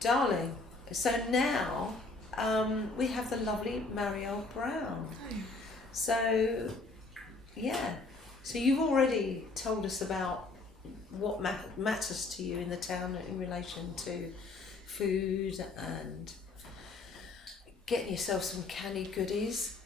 Darling, so now we have the lovely Mariel Brown. Hi. So, yeah, so you've already told us about what matters to you in the town in relation to food and getting yourself some candy goodies.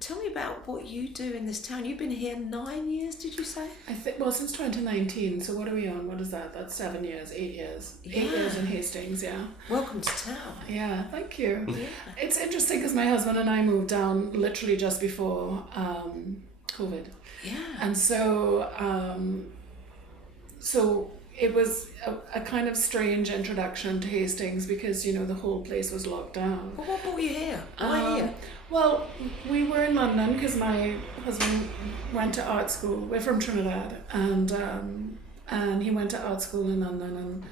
Tell me about what you do in this town. You've been here 9 years, did you say? I think, well, since 2019, so what are we on? What is that? That's 7 years, 8 years. Yeah. 8 years in Hastings, yeah. Welcome to town. Yeah, thank you. Yeah. It's interesting because my husband and I moved down literally just before COVID. Yeah. And so it was a kind of strange introduction to Hastings because, you know, the whole place was locked down. Well, what brought you here? Why here? Well, we were in London because my husband went to art school. We're from Trinidad, and he went to art school in London,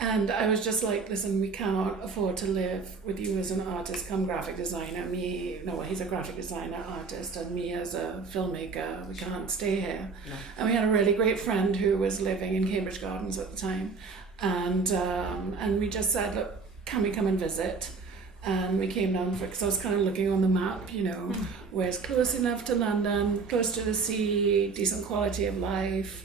and I was just like, listen, we cannot afford to live with you as an artist, come graphic designer. He's a graphic designer, artist, and me as a filmmaker. We can't stay here. No. And we had a really great friend who was living in Cambridge Gardens at the time, and we just said, look, can we come and visit? And we came down because I was kind of looking on the map, you know, where's close enough to London, close to the sea, decent quality of life.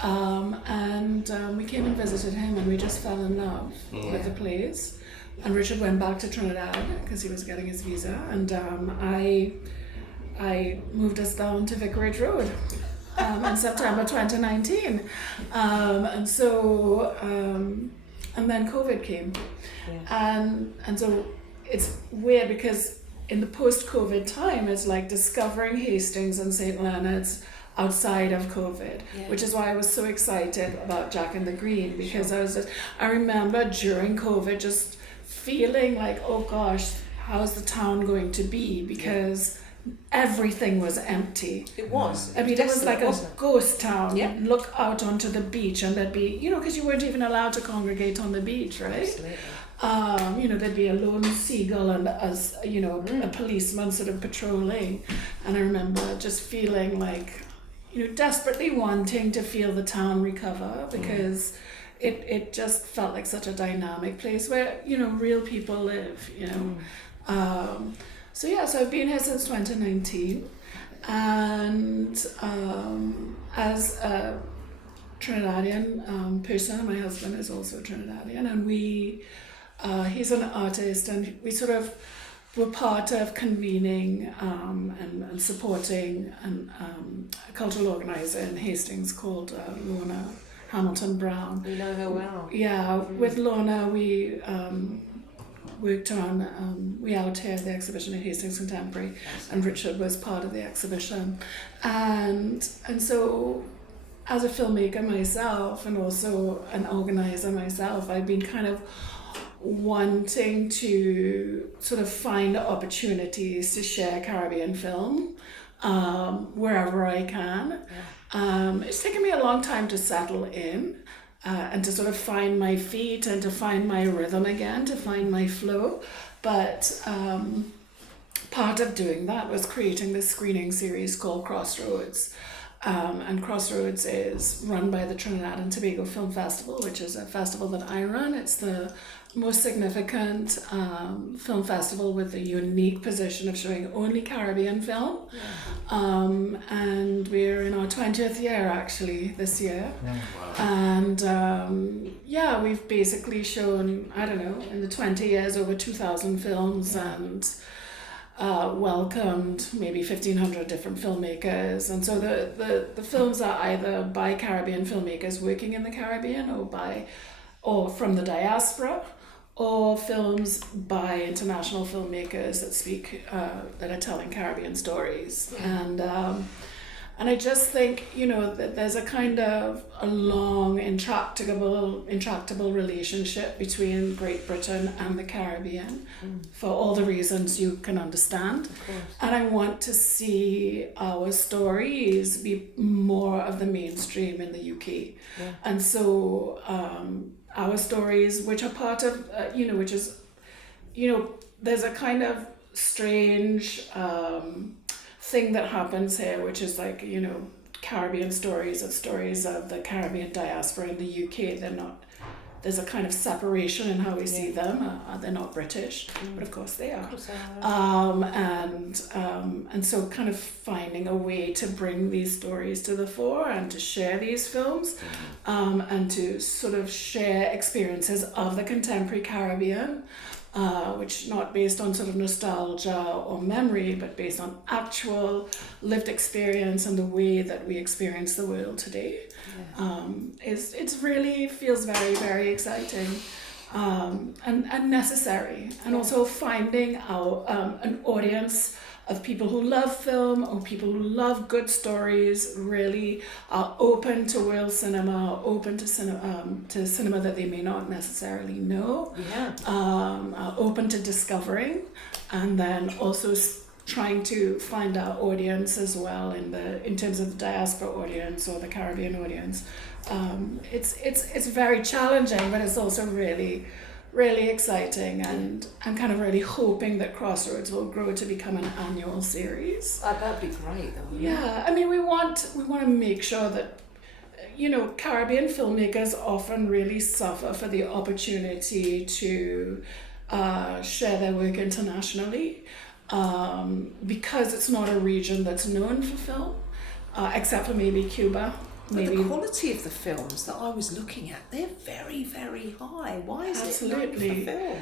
We came and visited him, and we just fell in love with the place. And Richard went back to Trinidad because he was getting his visa, and I moved us down to Vicarage Road in September 2019. And then COVID came. Yeah. And so it's weird because in the post-COVID time, it's like discovering Hastings and St. Leonard's outside of COVID, which is why I was so excited about Jack and the Green, because I remember during COVID just feeling like, oh gosh, how's the town going to be? Because everything was empty. It was. I mean, it was like a ghost town. Yeah. You'd look out onto the beach and there'd be, you know, because you weren't even allowed to congregate on the beach, right? Absolutely. You know, there'd be a lone seagull and a policeman sort of patrolling. And I remember just feeling like, you know, desperately wanting to feel the town recover because it just felt like such a dynamic place where, you know, real people live, you know. So I've been here since 2019, and as a Trinidadian person, my husband is also Trinidadian, and he's an artist, and we sort of were part of convening and supporting a cultural organizer in Hastings called Lorna Hamilton Brown. We know her well. Yeah, with Lorna we worked on We Out Here, the exhibition at Hastings Contemporary, and Richard was part of the exhibition. And so as a filmmaker myself and also an organizer myself, I've been kind of wanting to sort of find opportunities to share Caribbean film wherever I can. It's taken me a long time to settle in and to sort of find my feet and to find my rhythm again, to find my flow. But part of doing that was creating this screening series called Crossroads. And Crossroads is run by the Trinidad and Tobago Film Festival, which is a festival that I run. It's the most significant film festival with the unique position of showing only Caribbean film. And we're in our 20th year actually this year. And we've basically shown, I don't know, in the 20 years over 2,000 films and welcomed maybe 1,500 different filmmakers. And so the films are either by Caribbean filmmakers working in the Caribbean or from the diaspora, or films by international filmmakers that speak, that are telling Caribbean stories. And I just think, you know, that there's a kind of a long, intractable relationship between Great Britain and the Caribbean for all the reasons you can understand. Of course. And I want to see our stories be more of the mainstream in the UK. Yeah. And so our stories, which are part of, which is, you know, there's a kind of strange thing that happens here, which is like, you know, Caribbean stories of the Caribbean diaspora in the UK. there's a kind of separation in how we see them. They're not British, but of course they are. Of course they are. And so kind of finding a way to bring these stories to the fore and to share these films, and to sort of share experiences of the contemporary Caribbean, which not based on sort of nostalgia or memory, but based on actual lived experience and the way that we experience the world today. It's really feels very, very exciting, and necessary, and also finding an audience of people who love film or people who love good stories, really are open to world cinema, open to cinema that they may not necessarily know, are open to discovering, and then also trying to find our audience as well in terms of the diaspora audience or the Caribbean audience. It's very challenging, but it's also really, really exciting, and I'm kind of really hoping that Crossroads will grow to become an annual series. That'd be great, though. Yeah, I mean, we want to make sure that, Caribbean filmmakers often really suffer for the opportunity to share their work internationally, because it's not a region that's known for film, except for maybe Cuba. But the quality of the films that I was looking at, they're very, very high. Why is it known for film?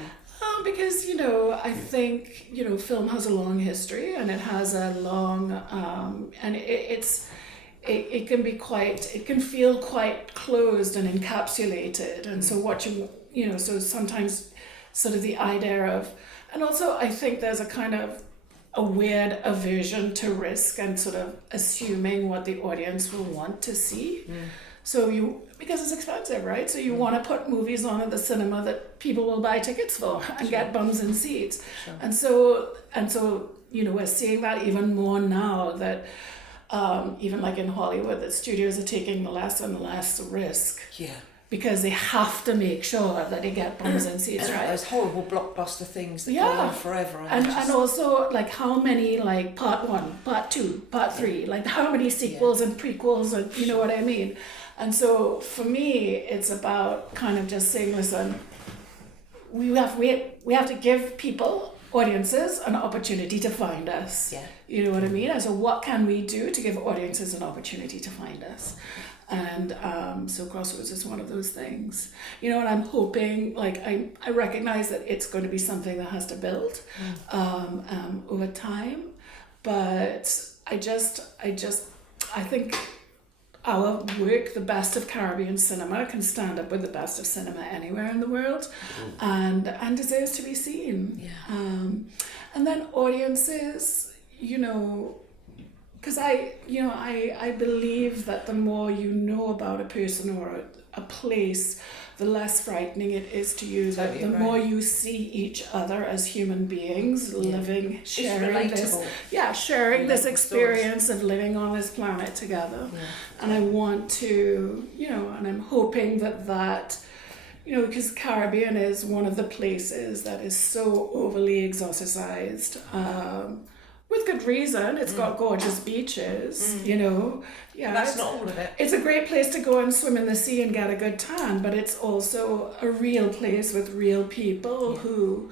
Because, I think, film has a long history, and it has a long, and it can feel quite closed and encapsulated. And so so sometimes sort of the idea of, and also I think there's a kind of a weird aversion to risk and sort of assuming what the audience will want to see. So because it's expensive, right? So you want to put movies on at the cinema that people will buy tickets for and get bums in seats. And so we're seeing that even more now, that even like in Hollywood, that studios are taking less and less risk. Because they have to make sure that they get bums in seats, right? Those horrible blockbuster things that go on forever. And also, like, how many, like, part 1, part 2, part 3, like, how many sequels and prequels, and you know what I mean? And so, for me, it's about kind of just saying, listen, we have to give people, audiences, an opportunity to find us. You know what I mean? And so what can we do to give audiences an opportunity to find us? And so Crossroads is one of those things, and I'm hoping, like, I recognize that it's going to be something that has to build over time, but I think our work, the best of Caribbean cinema, can stand up with the best of cinema anywhere in the world, and deserves to be seen. And then audiences, because I believe that the more you know about a person or a place, the less frightening it is to you. That the more you see each other as human beings living, sharing this experience of living on this planet together. And I want to, and I'm hoping that because Caribbean is one of the places that is so overly exoticized. With good reason. It's got gorgeous beaches, That's not all of it. It's a great place to go and swim in the sea and get a good tan, but it's also a real place with real people who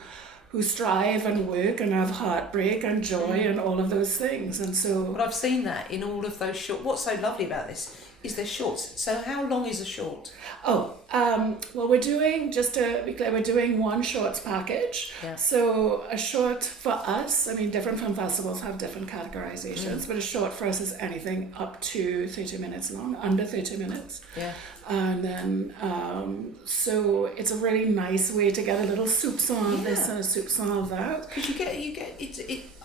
strive and work and have heartbreak and joy and all of those things. And so... But I've seen that in all of those shorts. What's so lovely about this is they're shorts. So how long is a short? Well, we're doing, just to be clear, we're doing one shorts package. So a short for us, different film festivals have different categorizations, but a short for us is anything up to 30 minutes long, under 30 minutes. And then, so it's a really nice way to get a little soupçon of this and a soupçon of that. Because you get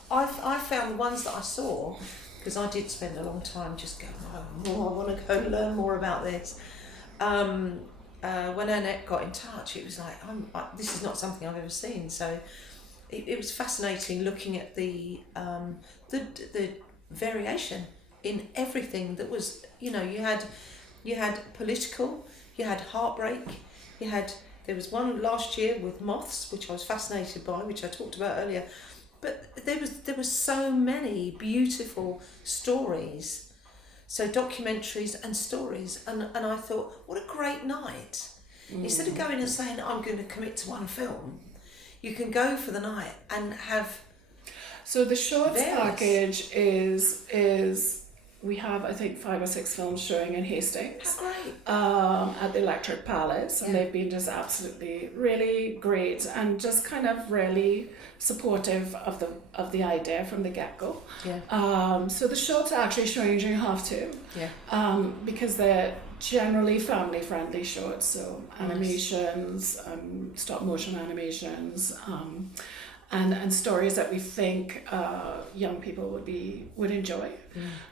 I found the ones that I saw, because I did spend a long time just going, I want to go learn more about this. When Annette got in touch, it was like, this is not something I've ever seen. So it was fascinating looking at the variation in everything that was, you had political, you had heartbreak, there was one last year with moths, which I was fascinated by, which I talked about earlier. But there was so many beautiful stories, so documentaries and stories, and I thought, what a great night, Instead of going and saying, I'm going to commit to one film, you can go for the night and have... So the shorts various. package is we have, I think, 5 or 6 films showing in Hastings. How great. At the Electric Palace, and they've been just absolutely really great and just kind of really supportive of the idea from the get-go. So the shorts are actually showing during half two, because they're generally family friendly shorts, so animations, stop motion animations, and stories that we think young people would enjoy.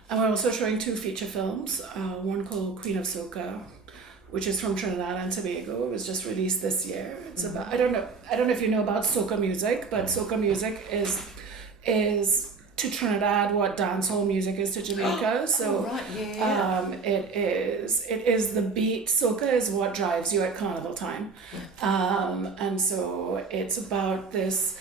And we're also showing 2 feature films, one called Queen of Soca, which is from Trinidad and Tobago. It was just released this year. It's about, I don't know if you know about soca music, but soca music is to Trinidad what dancehall music is to Jamaica. It is the beat. Soca is what drives you at carnival time. And so it's about this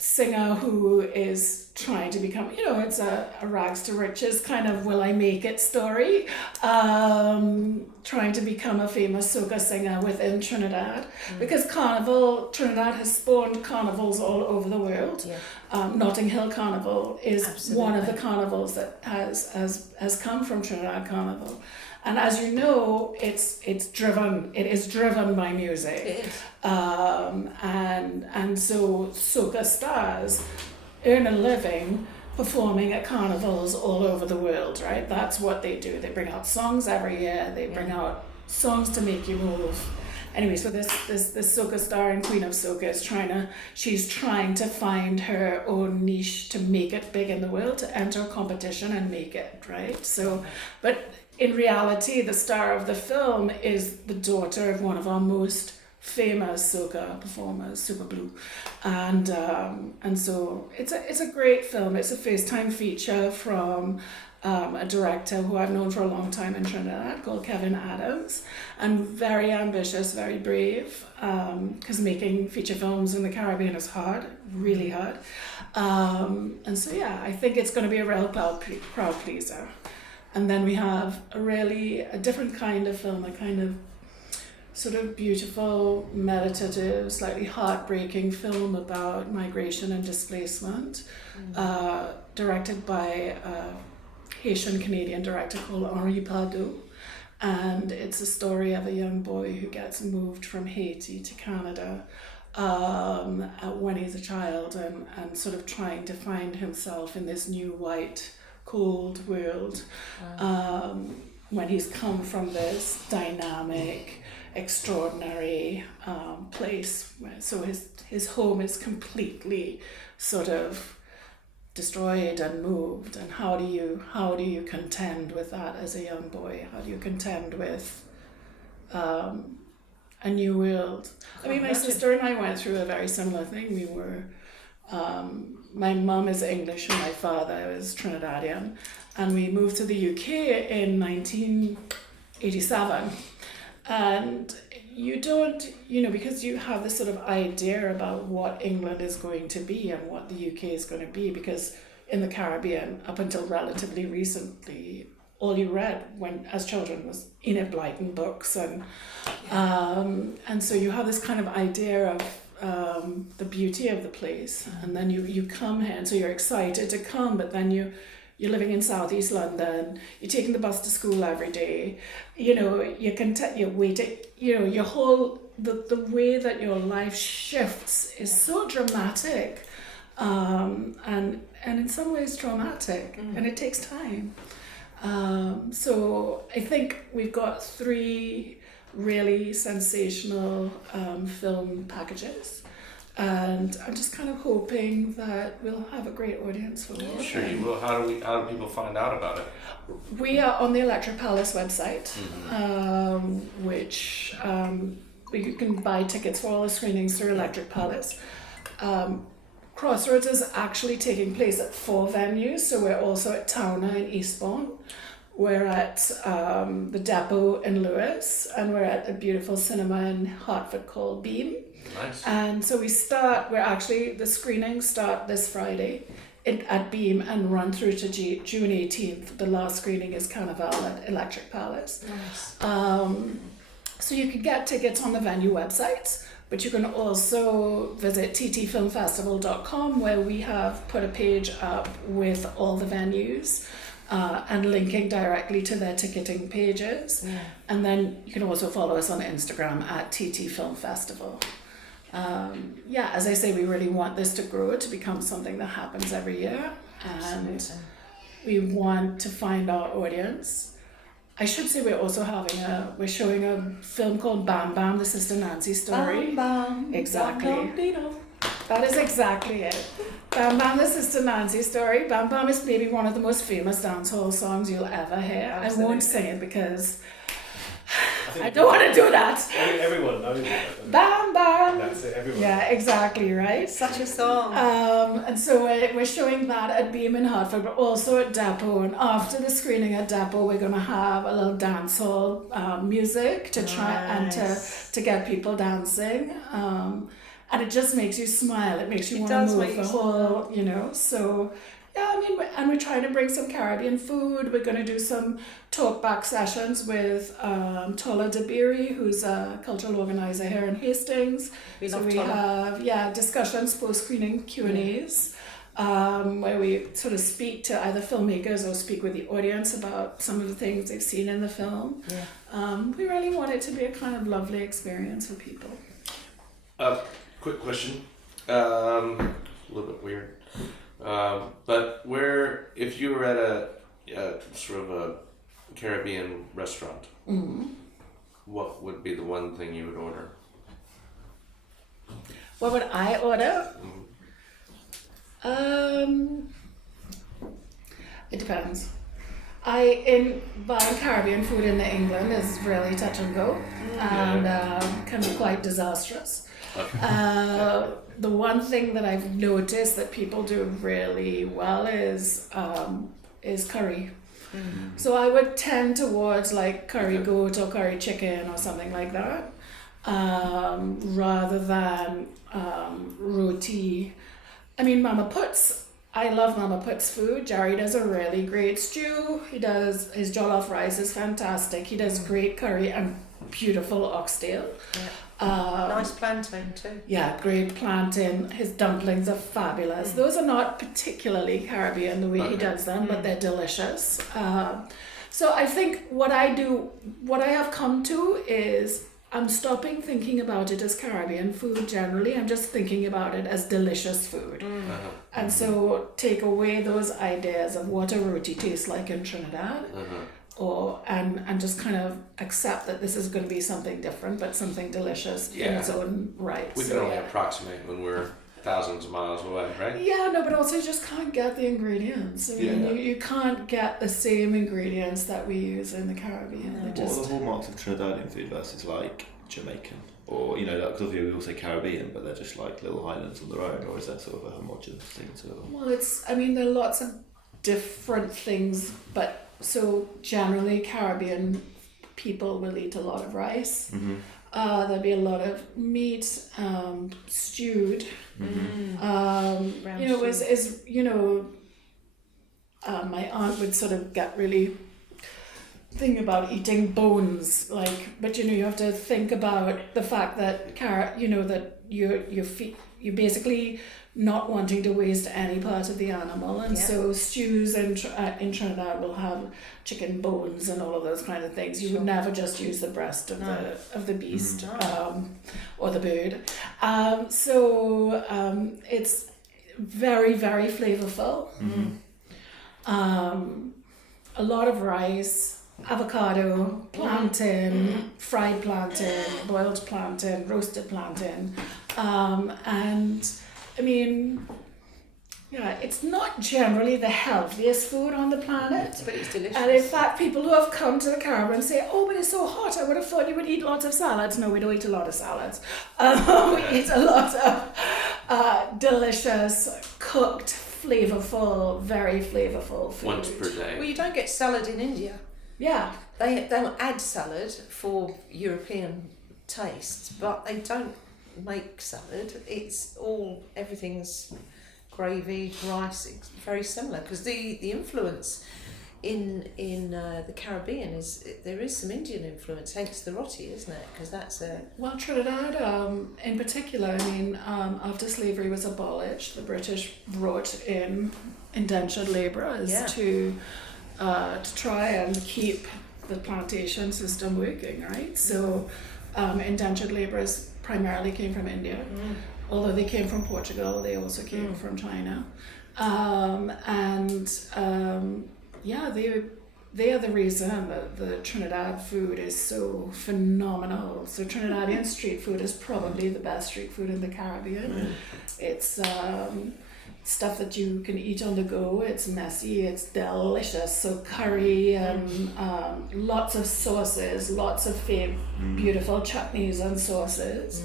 singer who is trying to become, it's a rags to riches kind of will I make it story, trying to become a famous soca singer within Trinidad, because Trinidad has spawned carnivals all over the world. Notting Hill Carnival is one of the carnivals that has come from Trinidad Carnival. And as you know, it is driven by music. It is. And so soca stars earn a living performing at carnivals all over the world, right? That's what they do. They bring out songs every year. They bring out songs to make you move. Anyway, so this soca star and Queen of Soca she's trying to find her own niche to make it big in the world, to enter a competition and make it, right? So, but in reality, the star of the film is the daughter of one of our most famous soca performers, Super Blue, and so it's a great film. It's a FaceTime feature from a director who I've known for a long time in Trinidad called Kevin Adams, and very ambitious, very brave, because making feature films in the Caribbean is hard, really hard, and so I think it's going to be a real crowd pleaser. And then we have a different kind of film, a kind of sort of beautiful, meditative, slightly heartbreaking film about migration and displacement, directed by a Haitian-Canadian director called Henri Pardot. And it's a story of a young boy who gets moved from Haiti to Canada when he's a child, and sort of trying to find himself in this new white, cold world, when he's come from this dynamic, extraordinary place. So his home is completely sort of destroyed and moved, and how do you contend with that as a young boy? How do you contend with a new world? I mean, my sister and I went through a very similar thing. We were my mum is English and my father is Trinidadian, and we moved to the UK in 1987. And you don't, because you have this sort of idea about what England is going to be and what the UK is going to be, because in the Caribbean, up until relatively recently, all you read as children was Enid Blyton books, and so you have this kind of idea of the beauty of the place, and then you come here, and so you're excited to come, but then you're living in Southeast London, you're taking the bus to school every day, you're waiting, your whole, the way that your life shifts is so dramatic, and in some ways traumatic, and it takes time. So I think we've got 3 really sensational film packages, and I'm just kind of hoping that we'll have a great audience for it. Sure you will. How do people find out about it? We are on the Electric Palace website, which you can buy tickets for all the screenings through Electric Palace. Crossroads is actually taking place at 4 venues, so we're also at Towner in Eastbourne. We're at the Depot in Lewis, and we're at a beautiful cinema in Hartford called Beam. Nice. And so the screenings start this Friday at Beam and run through to June 18th. The last screening is Carnival at Electric Palace. Nice. So you can get tickets on the venue website, but you can also visit ttfilmfestival.com, where we have put a page up with all the venues and linking directly to their ticketing pages. Yeah. And then you can also follow us on Instagram at ttfilmfestival. As I say, we really want this to grow to become something that happens every year. And Absolutely. we want to find our audience. I should say we're showing a film called Bam Bam, the Sister Nancy story. Bam, bam, Exactly. bam, bam, dee-dum. That is exactly it. Bam Bam, the Sister Nancy story. Bam Bam is maybe one of the most famous dancehall songs you'll ever hear. Absolutely. I won't sing it because think I don't want to do that. Everyone knows it. Bam Bam. That's it, everyone. Yeah, exactly, right? Such a song. And so we're showing that at Beam in Hartford, but also at Depot. And after the screening at Depot, we're going to have a little dancehall music to try and to get people dancing. And it just makes you smile. It makes you want to move the whole, So, yeah, I mean, and we're trying to bring some Caribbean food. We're going to do some talk back sessions with Tola Dabiri, who's a cultural organizer here in Hastings. We So love we Tola. have discussions, post-screening Q&As, where we sort of speak to either filmmakers or speak with the audience about some of the things they've seen in the film. Yeah. We really want it to be a kind of lovely experience for people. Quick question. A little bit weird. But if you were at a sort of a Caribbean restaurant, what would be the one thing you would order? What would I order? It depends. Buying Caribbean food in England is really touch and go, and can be quite disastrous. Okay. The one thing that I've noticed that people do really well is curry. So I would tend towards like curry goat or curry chicken or something like that, rather than roti. I mean, I love Mama Put's food. Jerry does a really great stew. His jollof rice is fantastic. He does great curry and beautiful oxtail. Yeah. Nice plantain too. Yeah, great plantain. His dumplings are fabulous. Those are not particularly Caribbean the way he does them, but they're delicious. So I think what I have come to is I'm stopping thinking about it as Caribbean food generally. I'm just thinking about it as delicious food. And so take away those ideas of what a roti tastes like in Trinidad. And just kind of accept that this is going to be something different, but something delicious in its own right. We can only approximate when we're thousands of miles away, right? Yeah, no, but also you just can't get the ingredients. I mean, you can't get the same ingredients that we use in the Caribbean. What are the hallmarks of Trinidadian food versus like Jamaican? Or, because obviously we all say Caribbean, but they're just like little islands on their own, or is that sort of a homogenous thing to them? Well, there are lots of different things, but so generally Caribbean people will eat a lot of rice. There'll be a lot of meat, stewed. My aunt would sort of get really thinking about eating bones, but you have to think about the fact that that you're basically not wanting to waste any part of the animal, and so stews in Trinidad will have chicken bones and all of those kind of things. You would never just use the breast of the beast or the bird. It's very, very flavorful. A lot of rice, avocado, plantain, fried plantain, boiled plantain, roasted plantain, and I mean, it's not generally the healthiest food on the planet. But it's delicious. And in fact, people who have come to the Caribbean say, oh, but it's so hot, I would have thought you would eat lots of salads. No, we don't eat a lot of salads. We eat a lot of delicious, cooked, flavorful, very flavorful food. Once per day. Well, you don't get salad in India. Yeah. They'll add salad for European tastes, but they don't make salad. Everything's gravy, rice. It's very similar because the influence in the Caribbean there is some Indian influence, hence the roti, isn't it? Because that's a Well, Trinidad, in particular, I mean, after slavery was abolished, the British brought in indentured labourers Yeah. to try and keep the plantation system working, right? So, indentured labourers primarily came from India. Although they came from Portugal, they also came from China. They are the reason that the Trinidad food is so phenomenal. So Trinidadian street food is probably the best street food in the Caribbean. It's stuff that you can eat on the go. It's messy, it's delicious. So curry and lots of sauces, lots of beautiful chutneys and sauces.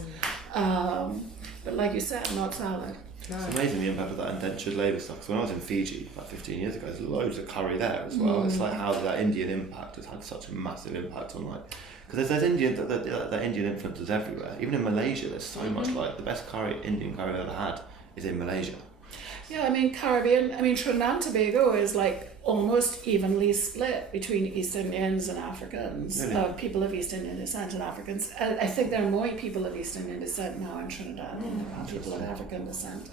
But like you said, not salad. It's amazing the impact of that indentured labour stuff. Because when I was in Fiji about 15 years ago, there's loads of curry there as well. It's like how that Indian impact has had such a massive impact on because there's Indian that Indian influences everywhere. Even in Malaysia, there's so much the best Indian curry I've ever had is in Malaysia. Yeah, I mean Trinidad and Tobago is almost evenly split between East Indians and Africans, Really? people of East Indian descent and Africans. I think there are more people of East Indian descent now in Trinidad than there are people of African descent.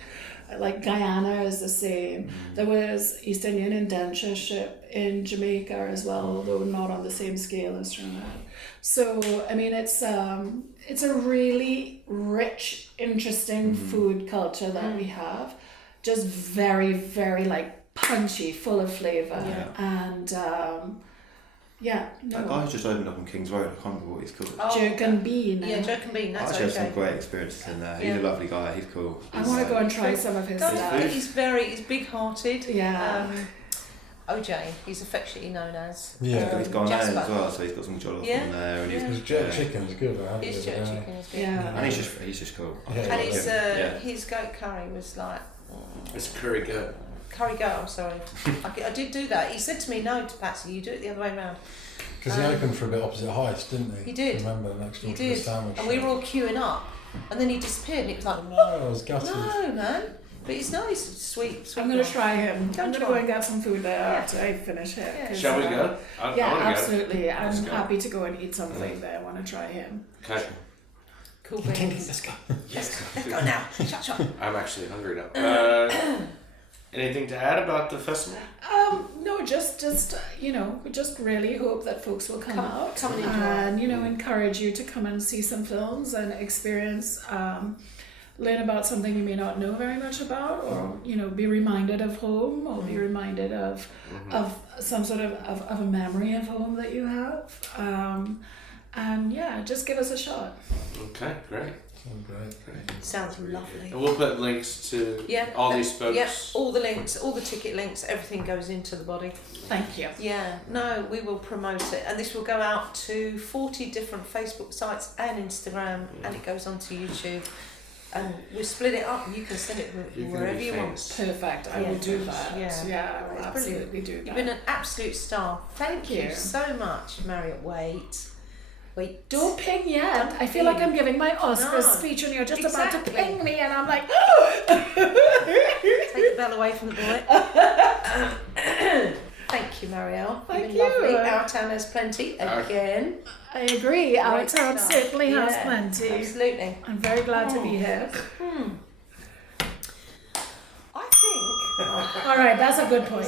Guyana is the same. There was East Indian indentureship in Jamaica as well, although not on the same scale as Trinidad. So, I mean, it's a really rich, interesting food culture that we have. Just very, very punchy, full of flavour. And That guy who's just opened up on King's Road, I can't remember what he's called. Jerk and bean. Yeah, jerk and bean. I That's actually had some okay. great experiences in there. He's a lovely guy, he's cool. I want to go and try some of his stuff. He's big-hearted. Yeah. OJ, he's affectionately known as. Yeah, he's gone out Jasper. as well, so he's got some jollof Yeah. in there. And His jerk chicken is good. I had it His the other jerk day. chicken is good. Yeah. And he's just cool. Yeah. And Yeah. his goat curry was It's curry goat. curry goat, I'm sorry. I did do that. He said to me, no, Patsy, you do it the other way around. Because he opened for a bit opposite Heist, didn't he? He did. Remember, next door He to the did. sandwich And we were shop. all queuing up. And then he disappeared and it was like, No, I was gutted. no, man. But he's nice, sweet. I'm going to guy. try him. Go I'm going to try. go and get some food there Yeah. after I finish it. Yeah. 'cause, Shall we go? I Yeah, want to absolutely. I'm Let's go. happy to go and eat something there. I want to try him. go. Okay. Cool Let's beans. go. Let's go now. Shut. I'm actually hungry now. Anything to add about the festival? No, just we just really hope that folks will come out come and enjoy. and encourage you to come and see some films and experience, learn about something you may not know very much about, or be reminded of home, or be reminded of some sort of a memory of home that you have, and just give us a shot. Okay, great. Sounds great. Sounds lovely. And we'll put links to all these folks. Yeah, all the links, all the ticket links, everything goes into the body. Thank you. Yeah, no, we will promote it. And this will go out to 40 different Facebook sites and Instagram, and it goes onto YouTube. And we'll split it up. You can send it You can wherever be you want. famous. Perfect. I will do that. Yeah. I will It's absolutely do You've that. been an absolute star. Thank you you. so much, Mariel. Wait. Don't ping yet. Don't I feel like ping. I'm giving my Oscar No. speech and you're just about to Exactly. ping me and I'm like, Take the bell away from the boy. Thank you, Mariel. Thank You've been you. lovely. Our town has plenty again. I agree. Our Great town stuff. certainly has Yeah, plenty. Absolutely. I'm very glad to be here. I think. All right, that's a good point.